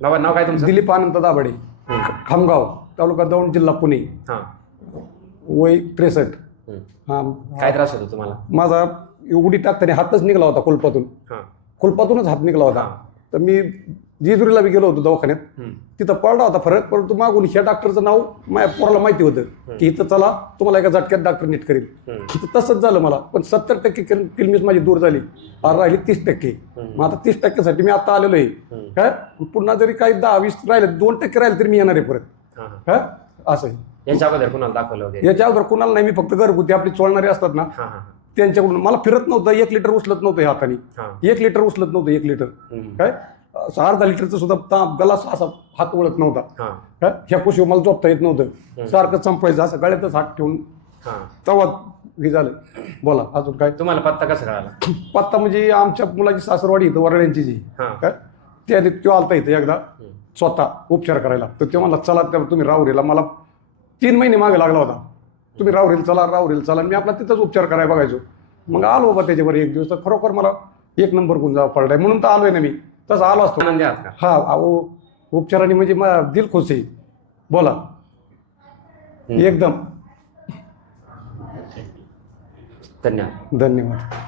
नाव नाव काय तुमचं? दिलीप आनंद दाभाडे. खामगाव तालुका दौंड जिल्हा पुणे. हां. वय त्रेसष्ट. हं. काय त्रास होतो तुम्हाला? माझा उडी टाकताना हातच निघाला होता कुलपातून. कुलपातूनच हात निघाला होता. तर मी जेजुरीला बी गेलो होतो दवाखान्यात. तिथं पडला होता फरक परंतु मागून ह्या डॉक्टरचं नाव माझ्या पोराला माहिती होतं. की इथं चला तुम्हाला एका झटक्यात डॉक्टर नीट करेल. इथं तसंच झालं मला. पण सत्तर टक्के किलमीस माझी दूर झाली. राहिली तीस टक्के. मग आता तीस टक्क्यासाठी मी आता आलेलो आहे. काय? पुन्हा जरी काही दहा वीस राहिले दोन टक्के राहिले तरी मी येणार आहे परत. हां हां. असं आहे. यांच्या अगोदर कुणाला दाखवलं वगैरे याच्या अगोदर कुणाला नाही मी फक्त घरगुती आपली चोळणारे असतात ना हां हां त्यांच्याकडून मला फिरत नव्हतं एक लिटर उचलत नव्हतं ह्या हाताने. हां. एक लिटर उचलत नव्हतं एक लिटर. हं. काय? असं अर्धा लिटरचं सुद्धा ताप गलास असा हात वळत नव्हता. हां. काय ह्या कुशी मला झोपता येत नव्हतं. हं. सारखं चंपायचं असं गळ्यातच हात ठेवून हां. तवा हे झालं. बोला अजून काय? तुम्हाला पत्ता कसा कळाला? पत्ता म्हणजे आमच्या मुलाची सासरवाडी इथं वरळ्यांची जी हां. काय? त्याने तो आलता इथं एकदा. स्वतः उपचार करायला. तर ते मला चला त्या तुम्ही राहुरीला मला तीन महिने मागे लागला होता. तुम्ही राहुरील चला राहुरील चला मी आपला तिथंच उपचार करायला बघायचो. मग आलो बाबा त्याच्यावर एक दिवस. तर खरोखर मला एक नंबर गुण जावा पडलाय. म्हणून तर आलोय ना मी. तसं आलो असतो. हा अहो उपचाराने म्हणजे मला दिल खुश आहे. बोला. एकदम. धन्यवाद. धन्यवाद.